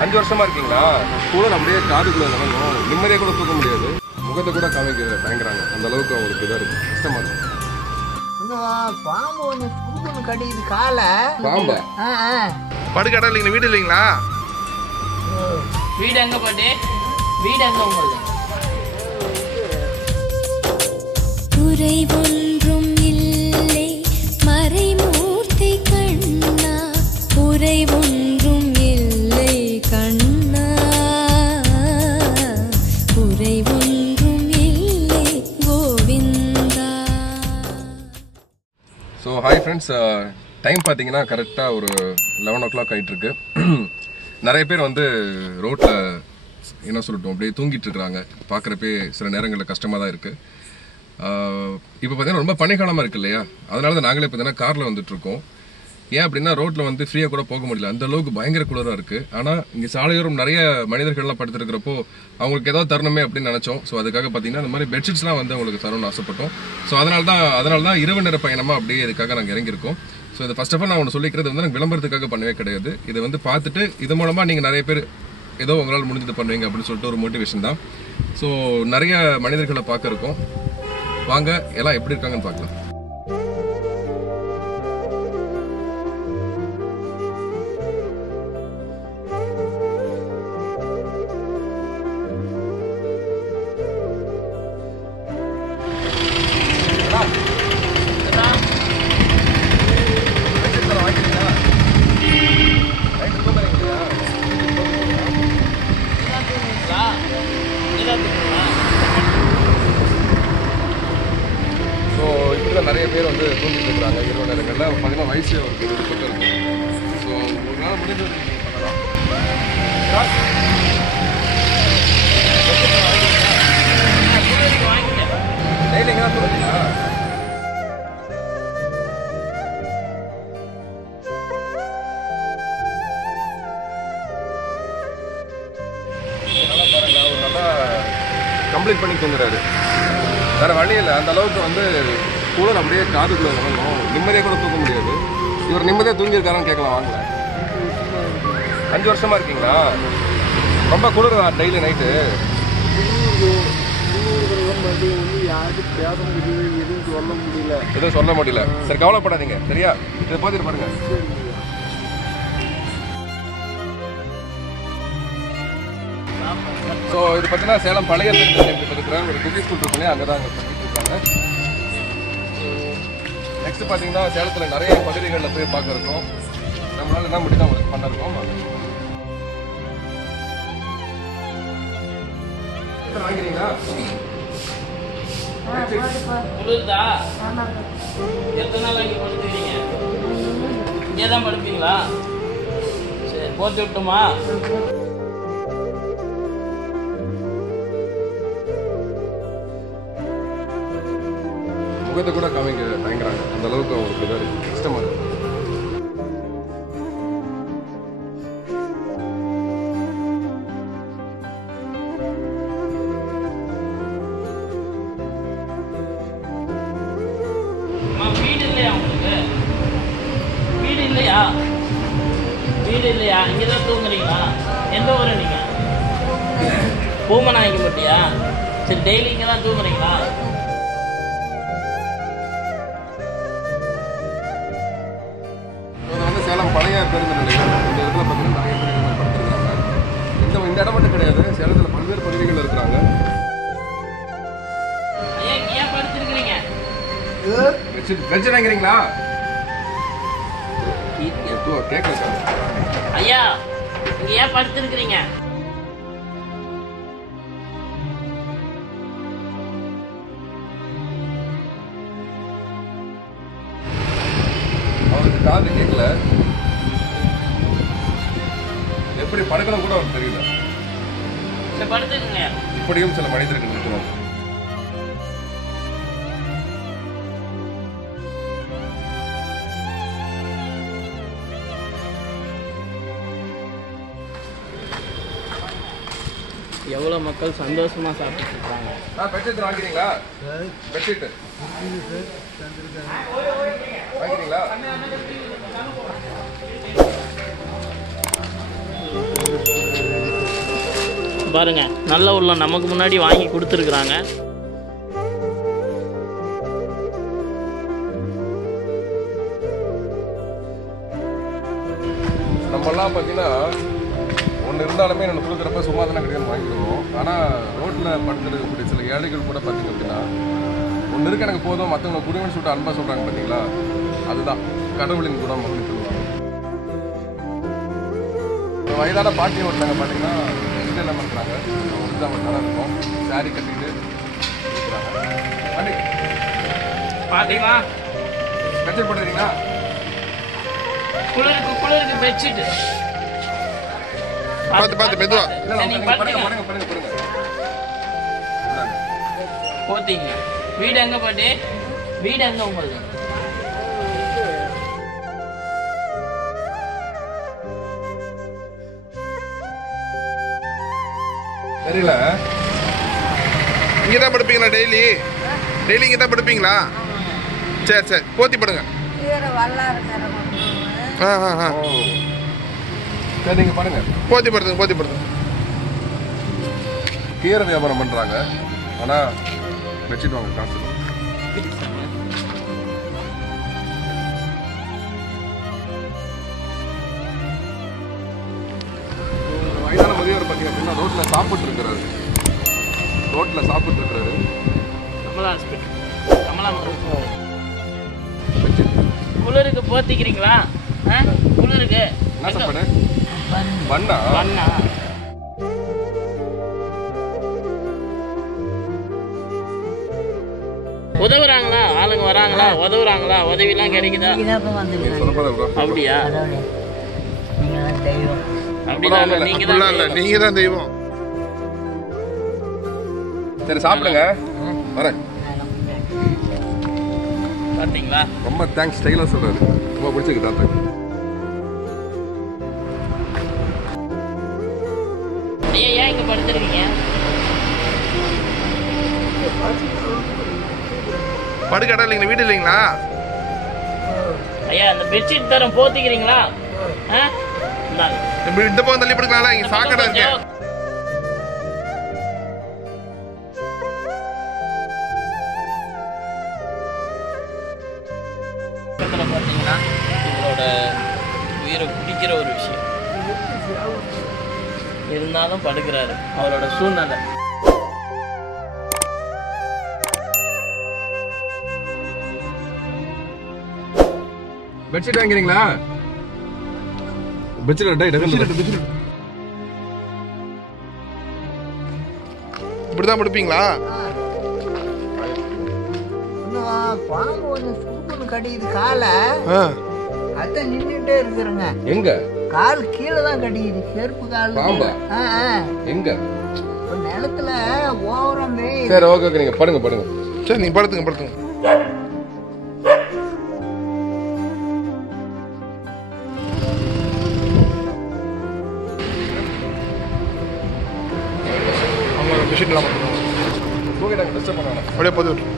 5 வருஷமா இருக்கீங்களா? கூட அப்படியே காதுக்குள்ள நடக்கும், நிம்மதியாக கூட தூக்க முடியாது, முகத்தை கூட காமிக்க தயங்குறாங்க. அந்த அளவுக்கு அவங்களுக்கு இதாக இருக்கு, கஷ்டமா இருக்கு. பாம்பு ஒன்று புதுன்னு கடிக்குது காலை. பாம்பா? படுக்கடை இல்லைங்க, வீடு இல்லைங்களா? வீடு எங்க போட்டு? வீடு எங்க உங்களுக்கு? குறை ஒன்றும் இல்லை மறைமூர்த்தி கண்ணா, குறை ஒன்றும் இல்லை கண்ணா, குறை ஒன்றும் இல்லை Govinda. So hi friends, time பார்த்தீங்கன்னா கரெக்டாக ஒரு 11 o'clock ஆகிட்டுருக்கு. நிறைய பேர் வந்து ரோட்டில் என்ன சொல்லட்டும் அப்படியே தூங்கிட்டு இருக்கிறாங்க. பார்க்குறப்பே சில நேரங்களில் கஷ்டமாக தான் இருக்குது. இப்போ பார்த்தீங்கன்னா ரொம்ப பனிக்காலமாக இருக்குது இல்லையா? அதனால தான் நாங்களே பார்த்தீங்கன்னா காரில் வந்துட்டுருக்கோம். ஏன் அப்படின்னா ரோட்டில் வந்து ஃப்ரீயாக கூட போக முடியல, அந்த அளவுக்கு பயங்கர குளிராக இருக்குது. ஆனால் இங்கே சாலையோரம் நிறைய மனிதர்கள்லாம் படுத்துருக்கிறப்போ அவங்களுக்கு ஏதாவது தரணுமே அப்படின்னு நினச்சோம். ஸோ அதுக்காக பார்த்தீங்கன்னா இந்த மாதிரி பெட்ஷீட்ஸ்லாம் வந்து அவங்களுக்கு தரணும்னு ஆசைப்பட்டோம். ஸோ அதனால தான் இரவு நேர பயணமாக அப்படியே இதுக்காக நாங்கள் இறங்கியிருக்கோம். ஸோ இது ஃபர்ஸ்ட் ஆஃப் ஆல் நான் ஒன்று சொல்லிக்கிறது வந்து நாங்கள் விளம்பரத்துக்காக பண்ணவே கிடையாது. இதை வந்து பார்த்துட்டு இது மூலமாக நீங்கள் நிறைய பேர் ஏதோ உங்களால் முடிஞ்சது பண்ணுவீங்க அப்படின்னு சொல்லிட்டு ஒரு மோட்டிவேஷன் தான். ஸோ நிறைய மனிதர்களை பார்க்க இருக்கோம். வாங்க எல்லாம் எப்படி இருக்காங்கன்னு பார்க்கலாம். நிறைய பேர் வந்து தூங்கிட்டு இருக்கிறாங்க இரவு நேரங்களில். பார்த்தீங்கன்னா வயசு ஒரு 20 பக்கம் இருக்கு. ஸோ ஒரு நாள் முடிஞ்சது பண்ணலாம். டெய்லிங்க தான் தூங்குறீங்களா? நல்லா பாருங்களா, ஒரு நல்லா கம்ப்ளீட் பண்ணி தூங்குறாரு. வேற வழி இல்லை, அந்த அளவுக்கு வந்து குளிர் அப்படியே காதுக்குள்ள நடக்கும், நிம்மதியாக கூட தூக்க முடியாது. இவர் நிம்மதியாக தூங்கியிருக்காரான்னு கேட்கலாம் வாங்கல. 5 வருஷமா இருக்கீங்களா? ரொம்ப குளிர் டெய்லி நைட்டு. எதுவும் சொல்ல முடியல. சரி கவலைப்படாதீங்க, சரியா? இதை பார்த்துட்டு பாருங்க. ஸோ இது பார்த்தீங்கன்னா சேலம் பழைய இருக்கிற ஒரு புதிய ஸ்கூல் இருக்குல்லையே, அங்கே தான் அங்கே பண்ணிட்டு இருக்காங்க. நெக்ஸ்ட் பார்த்தீங்கன்னா சேலத்தில் நிறைய பகுதிகளில் போய் பார்க்க இருக்கோம். நம்மளால என்ன முடியும் உங்களுக்கு பண்ண இருக்கோம். வாங்கிறீங்களா? குளிர்தா? எத்தனை நாள் வாங்கி படுத்துக்கிறீங்க? இங்கே தான் படுப்பீங்களா? சரி போட்டு விட்டுமா? முகத்தை கூட காமிக்க தயங்குறாங்க. அந்த அளவுக்கு அவங்களுக்கு இதாக இருக்கு, கஷ்டமா இருக்கு. வீடு இல்லையா உங்களுக்கு? வீடு இல்லையா? வீடு இல்லையா? இங்கே தான் தூங்குறீங்களா? எந்த ஊர் நீங்க? பூமனாய்க்க மாட்டியா? சரி டெய்லி இங்கே தான் தூங்குறீங்களா? சேலம் பழைய பேருந்து நிலையம். இந்த இடத்துல பார்த்தீங்கன்னா நிறைய பேர் படுத்துருக்காங்க. இந்த இடம் மட்டும் கிடையாது, சேலத்தில் பல்வேறு பகுதிகளில் இருக்கிறாங்க. ஏன் படுத்துருக்கிறீங்க? பென்ஷன் வாங்கிறீங்களா? கேட்கல சார். ஐயா இங்க ஏன் படுத்துருக்கிறீங்க? அவருக்கு காது கேட்கல, எப்படி படுக்கணும் கூட அவருக்கு தெரியல. படுத்துக்குங்க. இப்படியும் சில மனிதர்கள் இருக்கிறோம். எவ்வளோ மக்கள் சந்தோஷமா சாப்பிட்டு இருக்காங்க. பெட்ஷீட் வாங்கிறீங்களா? பெட்ஷீட் வாங்கிறீங்களா? பாருங்க, நல்ல உள்ளம் நமக்கு முன்னாடி வாங்கி கொடுத்துருக்குறாங்க. நம்மலாம் பார்த்தீங்கன்னா ஒன்று இருந்தாலுமே நம்ம கொடுக்குறப்ப சும்மா தானே கிடையாது வாங்கிடுவோம். ஆனால் ரோட்டில் படுத்துருக்கக்கூடிய சில ஏழைகள் கூட பார்த்தீங்க அப்படின்னா ஒன்று இருக்கு எனக்கு போதும், மற்றவங்க குடிமணி சொல்லிட்டு அன்பா சொல்கிறாங்க பார்த்தீங்களா, அதுதான் கடவுளின் குணம் அப்படின்னு சொல்லுவாங்க. ஒரு வயதான பாட்டி ஒருத்தாங்க பார்த்தீங்கன்னா ரெண்டு எல்லாம் பண்ணுறாங்க, அவங்க தான் நல்லா இருக்கும், சாரி கட்டிட்டு இருக்கிறாங்க. பாட்டி பாத்தீங்களா, கச்சல் போட்டுறீங்களா? குளிருக்கு பெட்ஷீட் பார்த்து மெதுவா. போத்தீங்க. வீடு எங்க பாட்டி? வீடு எங்க உங்களுக்கு? தெரியல. இங்கே தான் படுப்பீங்களா டெய்லி? டெய்லி இங்கே தான் படுப்பீங்களா? சரி போத்தி படுங்க. சரி நீங்கள் பாருங்க. போத்தி படுத்துங்க. கீரை வியாபாரம் பண்ணுறாங்க, ஆனால் வச்சுட்டு வாங்க காசு. வயதான முதியவர் பார்த்தீங்க அப்படின்னா ரோட்டில் சாப்பிட்டு இருக்கிறாரு. கமலா ஹாஸ்பிட்டல், கமலா குளிருக்கு போத்திக்கிறீங்களா? குளிருக்கு என்ன சாப்பாடு? பண்ணா பண்ணா. உதவுறாங்களா? ஆளுங்க வராங்களா? உதவுறாங்களா? உதவிலாம் கிடைக்குதா? அப்படியா? அப்படிலாம் இல்ல, நீங்க தான் நீங்கள் தான் தெய்வம். சரி சாப்பிடுங்க, வரேன். பாத்தீங்களா? ரொம்ப தேங்க்ஸ், ஸ்டைலாக சொல்கிறாரு, ரொம்ப பிடிச்சிருக்கு தாத்தா. ஏன் இங்க படுத்துருக்கீங்க? படுக்கடை இல்லைங்க, வீடு இல்லைங்களா? ஐயா, அந்த பெட்ஷீட் தரம் போத்திக்கிறீங்களா? இந்த பக்கம் தள்ளி படுக்கலாம், இங்கே சாக்கடை இருக்கு. பார்த்தீங்கன்னா இவரோட உயிரை குடிக்கிற ஒரு விஷயம் இருந்தாலும் படுக்கிறாரு, அவரோட சூழ்நிலை. பெட்ஷீட் வாங்கிறீங்களா? பெட்ஷீட் இப்படிதான் படுப்பீங்களா? பாம்பு ஒன்று சுருக்குன்னு கடிக்குது காலை, அதான் நின்றுட்டே இருக்கிறேங்க. எங்க? கால் கீழே தான் கடிக்குது, செருப்பு கால். பாம்பா? எங்க? நிலத்துல ஓரமே. சரி ஓகே, நீங்க படுங்க. சரி நீங்க படுத்துங்க. அவங்க பெட்ஷீட் இல்லாமல் தூக்கிட்டாங்க, டிஸ்டர்ப் பண்ணாங்க. அப்படியே போட்டு